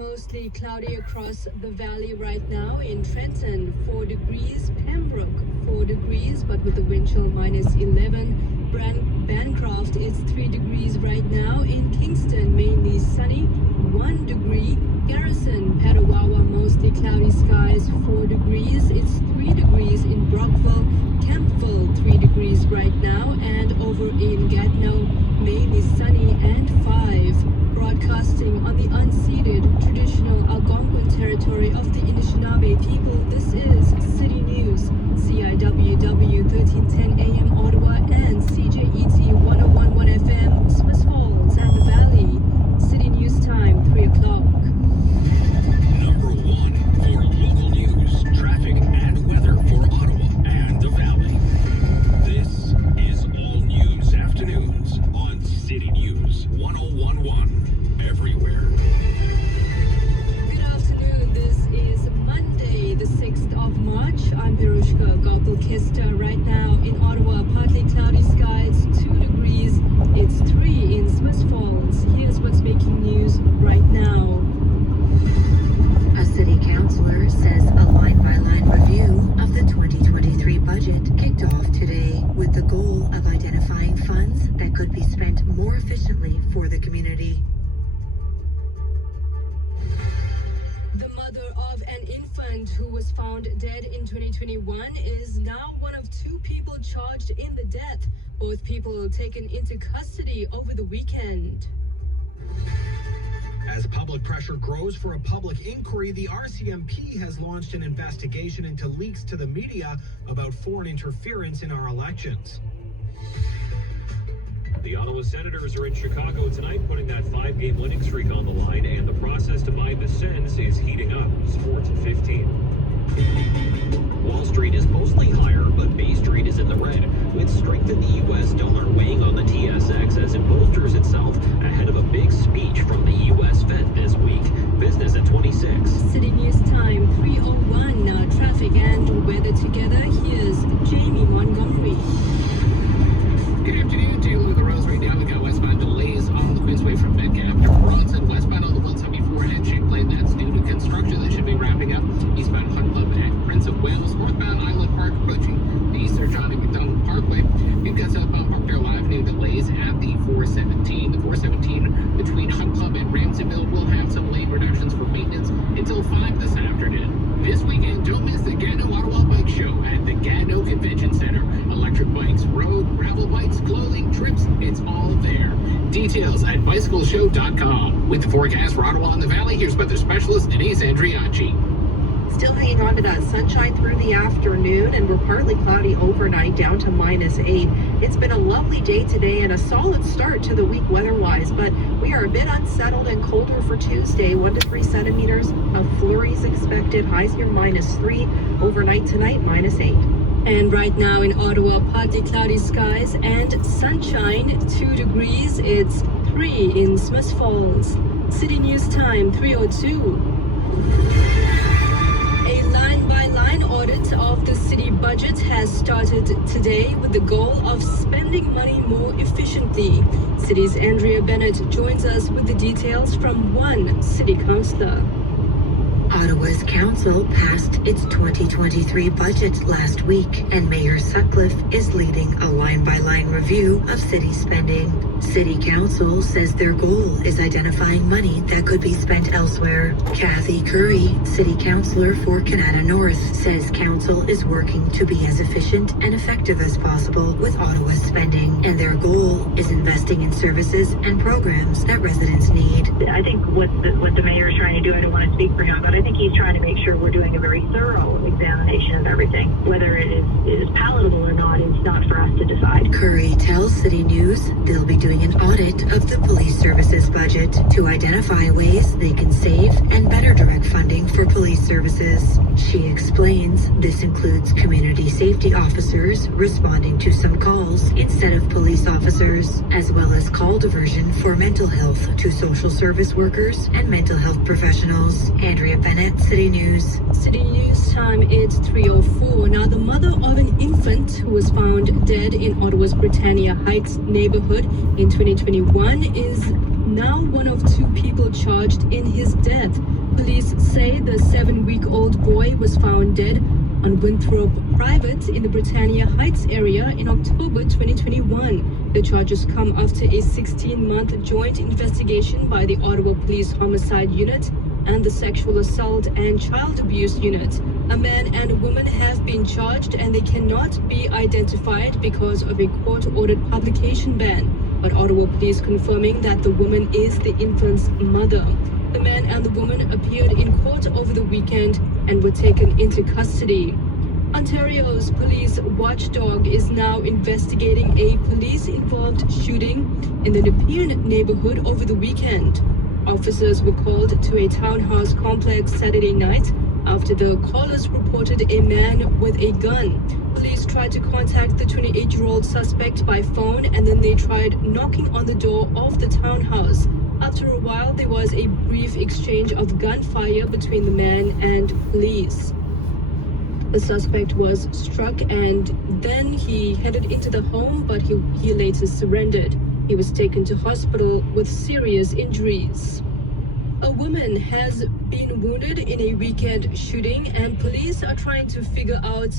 Mostly cloudy across the valley right now. In Trenton, 4 degrees. Pembroke, 4 degrees, but with the wind chill -11. Bancroft is 3 degrees right now. In Kingston, mainly sunny, 1 degree. Garrison, Petawawa, mostly cloudy skies, 4 degrees. It's 3 degrees in Brockville. Kempville, 3 degrees right now. And over in Gatineau, mainly sunny and 5. Broadcasting on the unceded traditional Algonquin territory of the Anishinaabe people, this is City News, CIWW 1310 AM Ottawa and CJET 1011 FM, Smith Falls and the Valley. City News time, 3 o'clock. Number 1 for local news, traffic, and weather for Ottawa and the Valley. This is All News Afternoons on City News 1011. Everywhere. Good afternoon. This is Monday, the 6th of March. I'm Pirushka Gopal-Kista. Right now in Ottawa, partly cloudy skies, 2 degrees. It's 3 in Smith Falls. Here's what's making news right now. A city councillor says a line-by-line review of the 2023 budget kicked off today with the goal of identifying funds that could be spent more efficiently for the community. The mother of an infant who was found dead in 2021 is now one of 2 people charged in the death. Both people taken into custody over the weekend. As public pressure grows for a public inquiry, the RCMP has launched an investigation into leaks to the media about foreign interference in our elections. The Ottawa Senators are in Chicago tonight, putting that 5-game winning streak on the line, and the process to buy the Sens is heating up. Sports at 15. Wall Street is mostly higher, but Bay Street is in the red, with strength in the U.S. dollar weighing on the TSX as it bolsters itself ahead of a big speech from the U.S. Fed this week. Business at 26. City News time, 3:01. Now traffic and weather together. Here's Jamie Montgomery. Good afternoon. Taking a look at the roads right now. We got westbound delays on the Queensway from Metcalfe to Bronson. Westbound on the 174 at Champlain. That's due to construction that should be wrapping up. Eastbound Hunt Club at Prince of Wales. Northbound Island Park approaching the Sir John and McDonald Parkway. We've got southbound Parkdale Avenue delays at the 417. The 417 between Hunt Club and Ramseyville will have some lane reductions for maintenance until 5 this afternoon. This weekend, don't miss the Gatineau Ottawa Bike Show at the Gatineau Convention Center. Electric bikes, road, gravel bikes, clothing, trips, it's all there. Details at bicycleshow.com. With the forecast for Ottawa and the Valley, here's weather specialist Denise Andriacci. Still hanging on to that sunshine through the afternoon, and we're partly cloudy overnight down to -8. It's been a lovely day today and a solid start to the week weather-wise, but we are a bit unsettled and colder for Tuesday. 1 to 3 centimeters of flurries expected. Highs near -3. Overnight tonight, -8. And right now in Ottawa, partly cloudy skies and sunshine, 2 degrees. It's 3 in Smith Falls. City News time, 3:02. A line-by-line audit of the city budget has started today with the goal of spending money more efficiently. City's Andrea Bennett joins us with the details from one city councillor. Ottawa's council passed its 2023 budget last week, and Mayor Sutcliffe is leading a line-by-line review of city spending. City Council says their goal is identifying money that could be spent elsewhere. Kathy Curry, City Councillor for Canada North, says Council is working to be as efficient and effective as possible with Ottawa's spending, and their goal is investing in services and programs that residents need. I think what the mayor is trying to do, I don't want to speak for him, but I think he's trying to make sure we're doing a very thorough examination of everything. Whether it is palatable or not is not for us to decide. Curry tells City News they'll be doing an audit of the police services budget to identify ways they can save and better direct funding for police services. She explains this includes community safety officers responding to some calls instead of police officers, as well as call diversion for mental health to social service workers and mental health professionals. Andrea Bennett, City News. City News time, it's 3:04. Now, the mother of an infant who was found dead in Ottawa's Britannia Heights neighborhood in 2021 is now one of 2 people charged in his death. Police say the 7-week-old boy was found dead on Winthrop Private in the Britannia Heights area in October 2021. The charges come after a 16-month joint investigation by the Ottawa Police Homicide Unit and the Sexual Assault and Child Abuse Unit. A man and a woman have been charged and they cannot be identified because of a court-ordered publication ban, but Ottawa Police confirming that the woman is the infant's mother. The man and the woman appeared in court over the weekend and were taken into custody. Ontario's police watchdog is now investigating a police-involved shooting in the Nepean neighborhood over the weekend. Officers were called to a townhouse complex Saturday night after the callers reported a man with a gun. Police tried to contact the 28-year-old suspect by phone and then they tried knocking on the door of the townhouse. After a while, there was a brief exchange of gunfire between the man and police. The suspect was struck and then he headed into the home, but he later surrendered. He was taken to hospital with serious injuries. A woman has been wounded in a weekend shooting and police are trying to figure out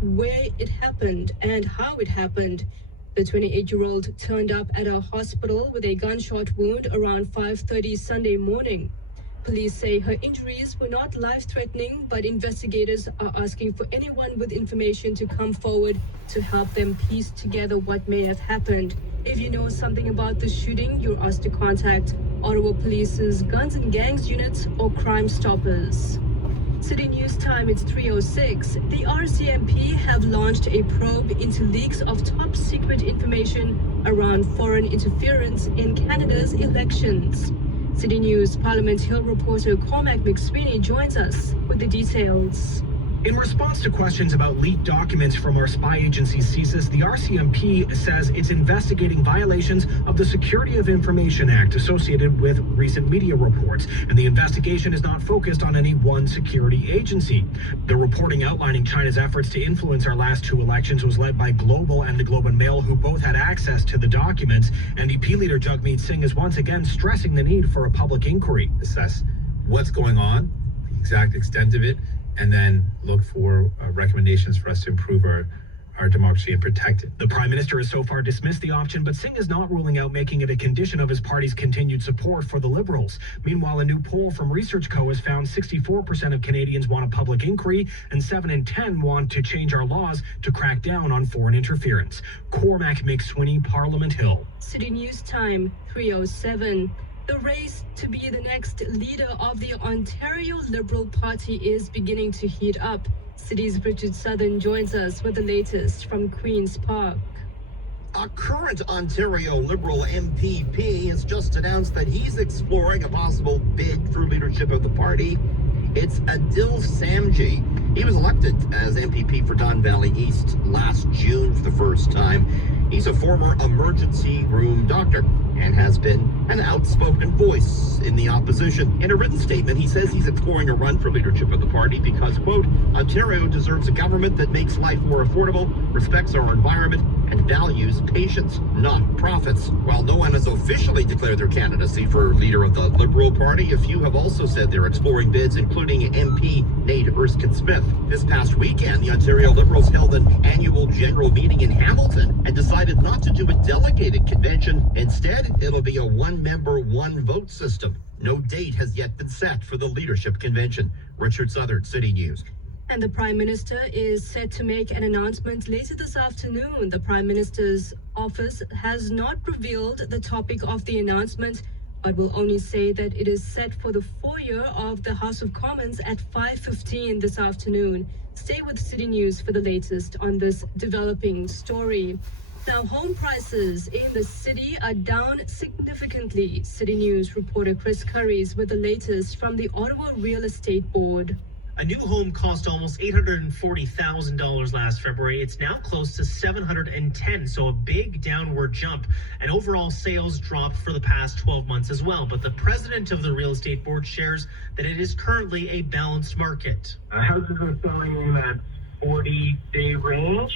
where it happened and how it happened. The 28-year-old turned up at a hospital with a gunshot wound around 5:30 Sunday morning. Police say her injuries were not life-threatening, but investigators are asking for anyone with information to come forward to help them piece together what may have happened. If you know something about the shooting, you're asked to contact Ottawa Police's Guns and Gangs Unit or Crime Stoppers. City News Time, it's 3:06. The RCMP have launched a probe into leaks of top-secret information around foreign interference in Canada's elections. City News Parliament Hill reporter Cormac McSweeney joins us with the details. In response to questions about leaked documents from our spy agency CSIS, the RCMP says it's investigating violations of the Security of Information Act associated with recent media reports, and the investigation is not focused on any one security agency. The reporting outlining China's efforts to influence our last 2 elections was led by Global and the Globe and Mail, who both had access to the documents. NDP leader Jagmeet Singh is once again stressing the need for a public inquiry. Assess what's going on, the exact extent of it, and then look for recommendations for us to improve our democracy and protect it. The Prime Minister has so far dismissed the option, but Singh is not ruling out making it a condition of his party's continued support for the Liberals. Meanwhile, a new poll from Research Co. has found 64% of Canadians want a public inquiry, and 7 in 10 want to change our laws to crack down on foreign interference. Cormac McSweeney, Parliament Hill. City News Time, 3:07. The race to be the next leader of the Ontario Liberal Party is beginning to heat up. City's Richard Southern joins us with the latest from Queen's Park. A current Ontario Liberal MPP has just announced that he's exploring a possible bid for leadership of the party. It's Adil Samji. He was elected as MPP for Don Valley East last June for the first time. He's a former emergency room doctor and has been an outspoken voice in the opposition. In a written statement, he says he's exploring a run for leadership of the party because, quote, Ontario deserves a government that makes life more affordable, respects our environment, and values patients, not profits. While no one has officially declared their candidacy for leader of the Liberal Party, a few have also said they're exploring bids, including MP Nate Erskine-Smith. This past weekend, the Ontario Liberals held an annual general meeting in Hamilton and decided not to do a delegated convention. Instead, it'll be a one-member, one-vote system. No date has yet been set for the leadership convention. Richard Southern, City News. And the Prime Minister is set to make an announcement later this afternoon. The Prime Minister's office has not revealed the topic of the announcement, but will only say that it is set for the foyer of the House of Commons at 5:15 this afternoon. Stay with City News for the latest on this developing story. Now, home prices in the city are down significantly. City News reporter Chris Curries with the latest from the Ottawa Real Estate Board. A new home cost almost $840,000 last February. It's now close to $710,000, so a big downward jump. And overall sales dropped for the past 12 months as well. But the president of the Real Estate Board shares that it is currently a balanced market. Houses are selling in that 40-day range,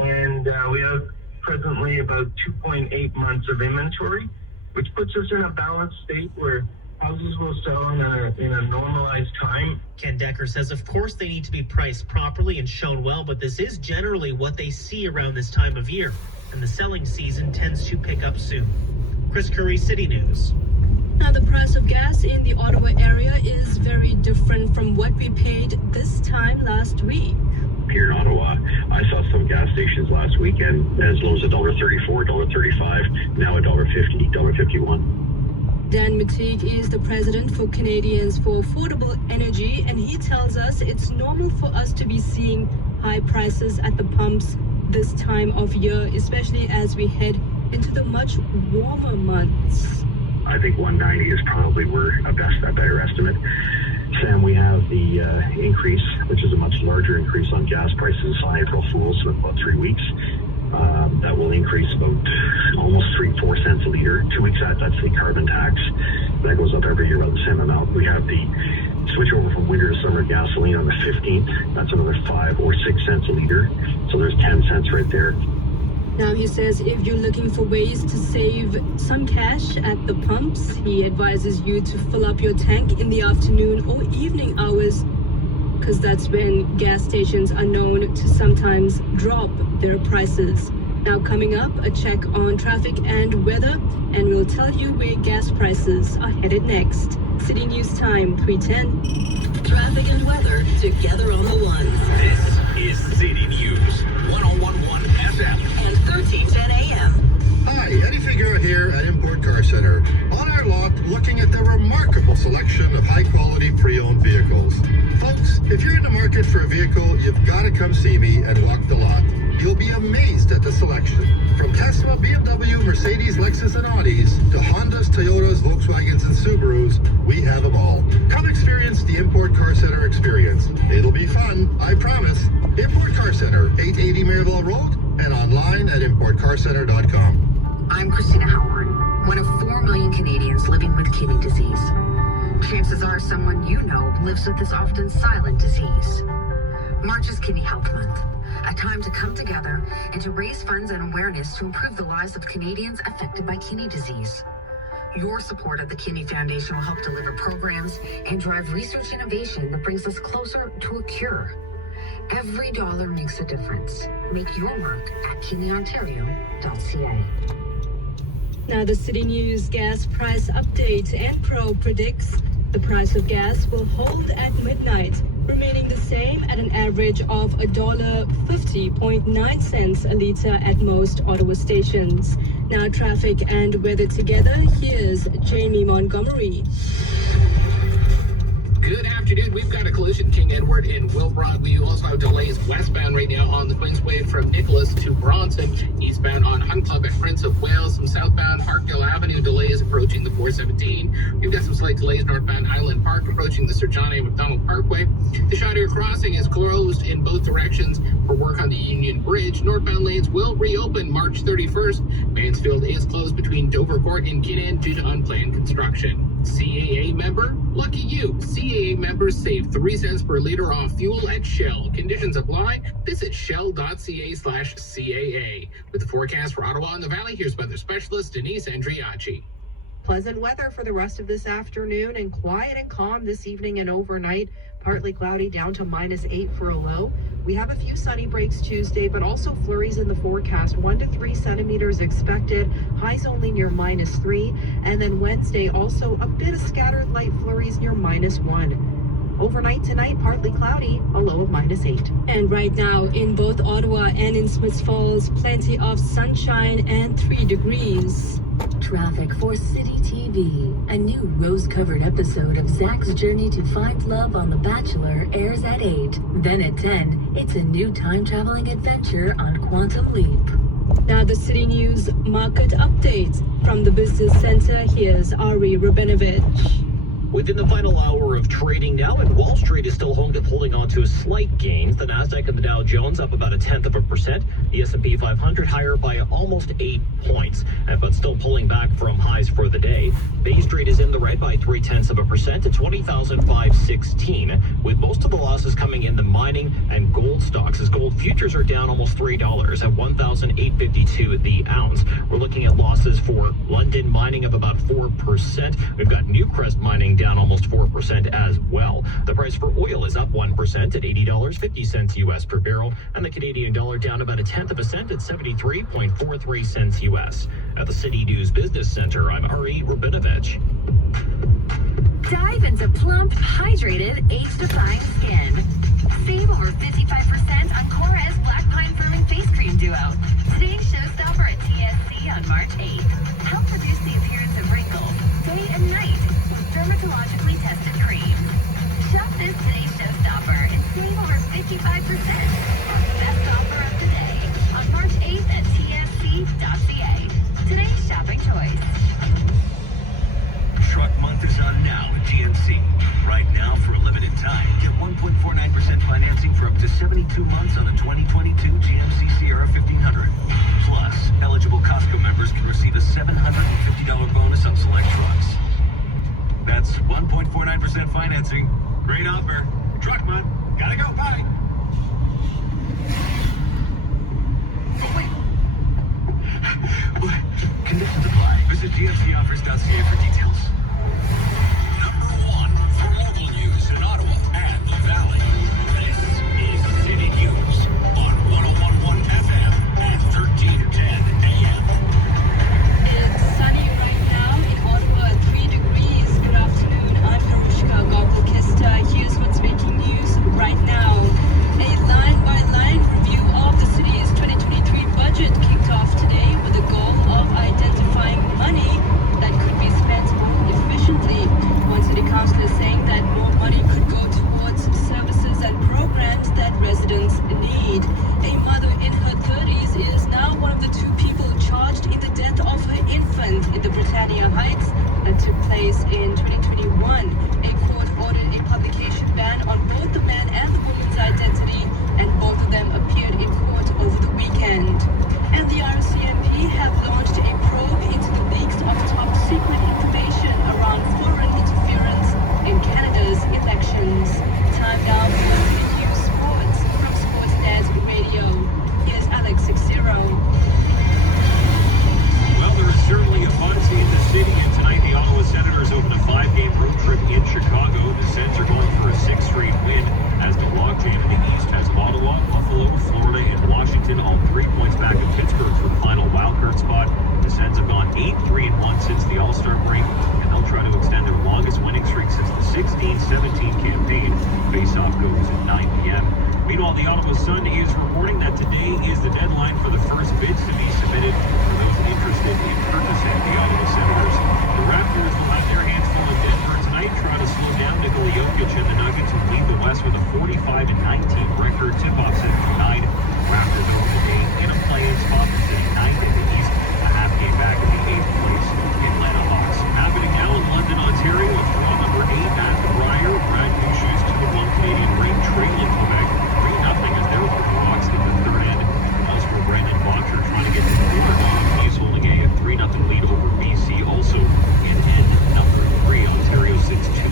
and we have presently about 2.8 months of inventory. which puts us in a balanced state where houses will sell in a normalized time. Ken Decker says, of course, they need to be priced properly and shown well, but this is generally what they see around this time of year, and the selling season tends to pick up soon. Chris Curry, City News. Now, the price of gas in the Ottawa area is very different from what we paid this time last week. Here in Ottawa, I saw some gas stations last weekend as low as $1.34, $1.35, now $1.50, $1.51. Dan Mateek is the president for Canadians for Affordable Energy, and he tells us it's normal for us to be seeing high prices at the pumps this time of year, especially as we head into the much warmer months. I think 190 is probably a better estimate. Sam, we have the increase, which is a much larger increase on gas prices on April Fools, so about 3 weeks. That will increase about almost 3-4 cents a liter. 2 weeks out, that's the carbon tax. That goes up every year about the same amount. We have the switch over from winter to summer gasoline on the 15th. That's another 5 or 6 cents a liter. So there's 10 cents right there. Now, he says if you're looking for ways to save some cash at the pumps, he advises you to fill up your tank in the afternoon or evening hours, because that's when gas stations are known to sometimes drop their prices. Now, coming up, a check on traffic and weather, and we'll tell you where gas prices are headed next. City News Time, 3:10. Traffic and weather together on the ones. This is City News, 101.1 FM. And 1310 AM. Hi, Eddie Figueroa here at Import Car Center. On our lot, looking at the remarkable selection of high-quality pre-owned vehicles. Folks, if you're in the market for a vehicle, you've got to come see me and walk the lot. You'll be amazed at the selection. From Tesla, BMW, Mercedes, Lexus, and Audis, to Hondas, Toyotas, Volkswagens, and Subarus, we have them all. Come experience the Import Car Center experience. It'll be fun, I promise. Import Car Center, 880 Maryville Road, and online at importcarcenter.com. I'm Christina Howard, one of 4 million Canadians living with kidney disease. Chances are someone you know lives with this often silent disease. March is Kidney Health Month, a time to come together and to raise funds and awareness to improve the lives of Canadians affected by kidney disease. Your support of the Kidney Foundation will help deliver programs and drive research innovation that brings us closer to a cure. Every dollar makes a difference. Make your mark at kidneyontario.ca. Now, the City News gas price update. Enpro predicts the price of gas will hold at midnight, remaining the same at an average of $1.50.9 a liter at most Ottawa stations. Now, traffic and weather together. Here's Jamie Montgomery. Good afternoon. We've got a collision, King Edward in Wilbrod. We also have delays westbound right now on the Queensway from Nicholas to Bronson. Eastbound on Hunt Club at Prince of Wales. Some southbound Parkdale Avenue delays approaching the 417. We've got some slight delays northbound Island Park approaching the Sir John A. Macdonald Parkway. The Shire Crossing is closed in both directions for work on the Union Bridge. Northbound lanes will reopen March 31st. Mansfield is closed between Dover Court and Kinnan due to unplanned construction. CAA member? Lucky you. CAA members save 3 cents per liter off fuel at Shell. Conditions apply. Visit shell.ca/CAA. With the forecast for Ottawa and the Valley, here's weather specialist Denise Andriachi. Pleasant weather for the rest of this afternoon and quiet and calm this evening and overnight. Partly cloudy down to -8 for a low. We have a few sunny breaks Tuesday, but also flurries in the forecast. 1 to 3 centimeters expected. Highs only near -3. And then Wednesday, also a bit of scattered light flurries near -1. Overnight tonight, partly cloudy, a low of -8. And right now, in both Ottawa and in Smiths Falls, plenty of sunshine and 3 degrees. Traffic for City TV. A new rose-covered episode of Zach's journey to find love on The Bachelor airs at 8. Then at 10, it's a new time-traveling adventure on Quantum Leap. Now, the City News market update from the Business Center. Here's Ari Rubinovich. Within the final hour of trading now, and Wall Street is still holding on to slight gains. The Nasdaq and the Dow Jones up about 0.1%. The S&P 500 higher by almost 8 points, but still pulling back from highs for the day. Bay Street is in the red by 0.3% to 20,560. 2016, with most of the losses coming in the mining and gold stocks, as gold futures are down almost $3 at $1,852 the ounce. We're looking at losses for London mining of about 4%. We've got Newcrest mining down almost 4% as well. The price for oil is up 1% at $80.50 US per barrel, and the Canadian dollar down about 1/10 of a cent at 73.43 cents US. At the City News Business Center, I'm Ari Rabinovich. Dive into plump, hydrated, age-defying skin. Save over 55% on Korres Black Pine Firming Face Cream Duo. Today's showstopper at TSC on March 8th. Help reduce the appearance of wrinkles day and night with dermatologically tested creams. Shop this today's showstopper and save over 55% on the best offer of the day on March 8th at tsc.ca. Today's shopping choice. Truck month is on now at GMC. Right now, for a limited time, get 1.49% financing for up to 72 months on a 2022 GMC Sierra 1500. Plus, eligible Costco members can receive a $750 bonus on select trucks. That's 1.49% financing. Great offer. Truck month. Gotta go. Bye. Oh, wait. What? Conditions apply. Visit gmcoffers.ca for details. Number one for local news in Ottawa and the Valley. This is City News on 101.1 FM and 1310 AM. It's sunny right now in Ottawa at 3 degrees. Good afternoon. I'm Harushka Gogolkista. Here's what's making news right now. A line-by-line review of the city's 2023 budget kicked off today with the goal of identifying money that could be spent more efficiently. One city council is saying that more money could go towards services and programs that residents need. A mother in her 30s is now one of the two people charged in the death of her infant in the Britannia Heights that took place in 2021. A court ordered a publication ban on both the man and the woman's identity, and both of them appeared in court over the weekend. And the RCMP have launched a probe into the leaks of top secret information around foreign interference in Canada's elections. Time now for City News Sports from Sportsnet Radio. Here's Alex Sixiro. Well, there is certainly a buzz in the city, and tonight the Ottawa Senators open a 5-game road trip in Chicago. The Sens are going for a 6th straight win, as the logjam in the East has Ottawa, Buffalo, Florida, and Washington all 3 points back of Pittsburgh for the final wildcard spot. The Sens have gone 8-3-1 since the All-Star break, and they'll try to extend their longest winning streak since the 16-17 campaign. Face-off goes at 9 p.m. Meanwhile, the Ottawa Sun is reporting that today is the deadline for the first bids to be submitted for those interested in purchasing the Ottawa Senators. The Raptors will have their hands full in Denver tonight, trying to slow down Nikola Jokic and the Nuggets, who lead the West with a 45-19 record. Tip-off set for 9. Raptors over the day in a play-in spot, but sitting 9th in the East, a half game back in the 8th place in Atlanta Hawks. Happening now in London, Ontario, a draw number 8 at the Briar. Brad Couches 2-1 Canadian Ring trailing Quebec 3-0 as they're over the Hawks in the third end. Elsewhere, Brandon Bottcher trying to get to the quarter. He's holding a 3-0 lead over BC. Also in end number 3, Ontario sits 2-2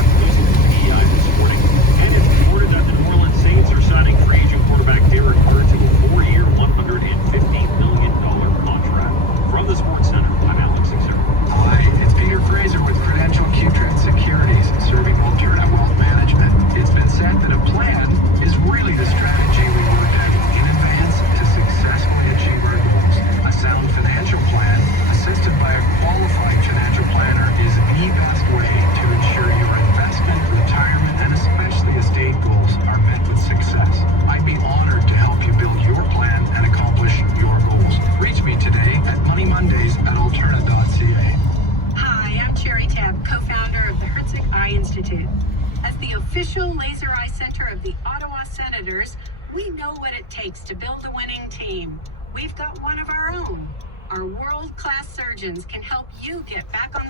after losing to PEI this morning. And it's reported that the New Orleans Saints are signing free agent quarterback Derek Carr to a 4-year, $150 million contract. From the Sports Center, I'm Alex Sixer. Hi, it's Peter Fraser with Credential Q-Trend Securities, serving alternative wealth management. It's been said that a plan is really the strategy we work at in advance to successfully achieve our goals. A sound financial plan, assisted by a qualified financial planner, is the best way to ensure your investment, retirement, and especially estate goals are met with success. I'd be honored to help you build your plan and accomplish your goals. Reach me today at moneymondays@alterna.ca. Hi, I'm Cherry Tabb, co-founder of the Herzig Eye Institute. As the official laser eye center of the Ottawa Senators, we know what it takes to build a winning team. We've got one of our own. Our world-class surgeons can help you get back on the